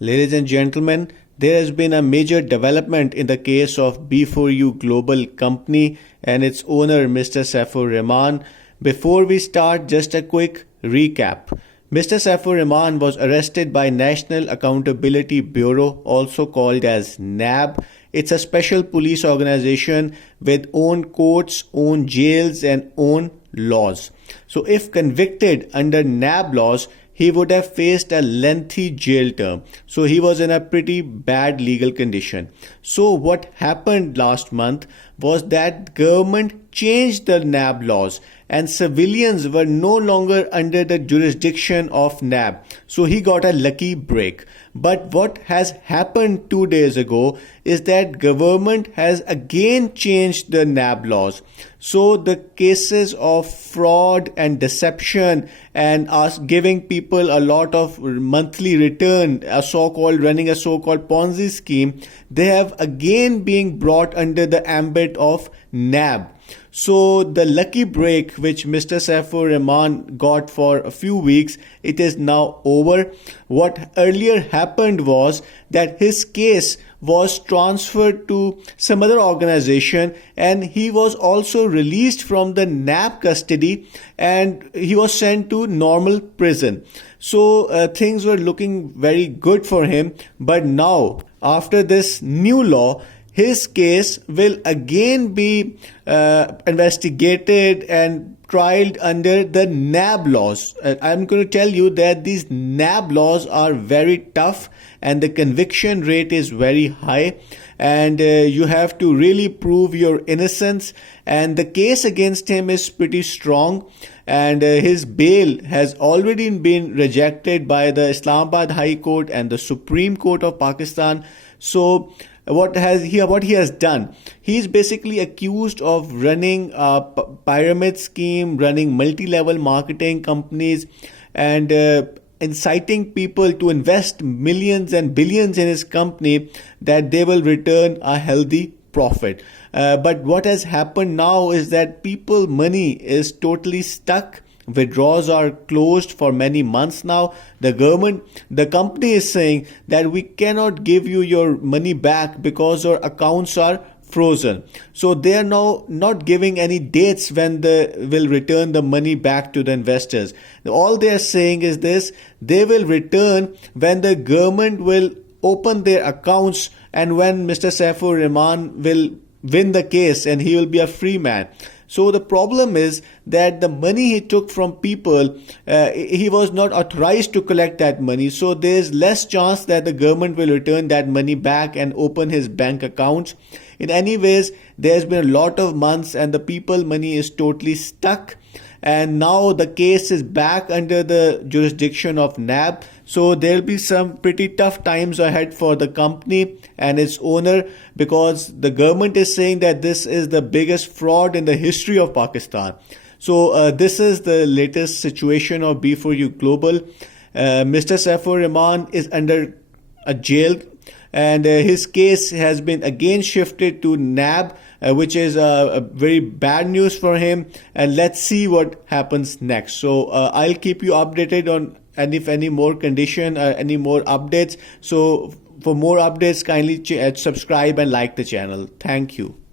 Ladies and gentlemen, there has been a major development in the case of B4U Global company and its owner Mr. Saif Rehman. Before we start, just a quick recap. Mr. Saif Rehman was arrested by National Accountability Bureau, also called as NAB. It's a special police organization with own courts, own jails and own laws. So if convicted under NAB laws, he would have faced a lengthy jail term. So he was in a pretty bad legal condition. So what happened last month was that government changed the NAB laws and civilians were no longer under the jurisdiction of NAB. So he got a lucky break. But what has happened 2 days ago is that government has again changed the NAB laws. So the cases of fraud and deception and us giving people a lot of monthly return, running a so-called Ponzi scheme, they have again been brought under the ambit of NAB. So the lucky break which Mr. Saif Rehman got for a few weeks, it is now over. What earlier happened was that his case was transferred to some other organization and he was also released from the NAB custody and he was sent to normal prison. So things were looking very good for him. But now, after this new law, his case will again be investigated and tried under the NAB laws. I'm going to tell you that these NAB laws are very tough and the conviction rate is very high and you have to really prove your innocence, and the case against him is pretty strong and his bail has already been rejected by the Islamabad High Court and the Supreme Court of Pakistan. So what he has done, he's basically accused of running a pyramid scheme, running multi-level marketing companies and inciting people to invest millions and billions in his company that they will return a healthy profit. But what has happened now is that people money is totally stuck. Withdrawals are closed for many months now. The company is saying that we cannot give you your money back because your accounts are frozen. So they are now not giving any dates when they will return the money back to the investors. All they are saying is this: they will return when the government will open their accounts and when Mr. Saif Rehman will win the case and he will be a free man. So the problem is that the money he took from people, he was not authorized to collect that money. So there's less chance that the government will return that money back and open his bank accounts. In any ways, there's been a lot of months and the people money is totally stuck. And now the case is back under the jurisdiction of NAB. So there'll be some pretty tough times ahead for the company and its owner, because the government is saying that this is the biggest fraud in the history of Pakistan. So this is the latest situation of B4U Global. Mr. Saif Rehman is under a jail and his case has been again shifted to NAB, which is a very bad news for him, and let's see what happens next. So I'll keep you updated on any more condition, any more updates. So for more updates, kindly subscribe and like the channel. Thank you.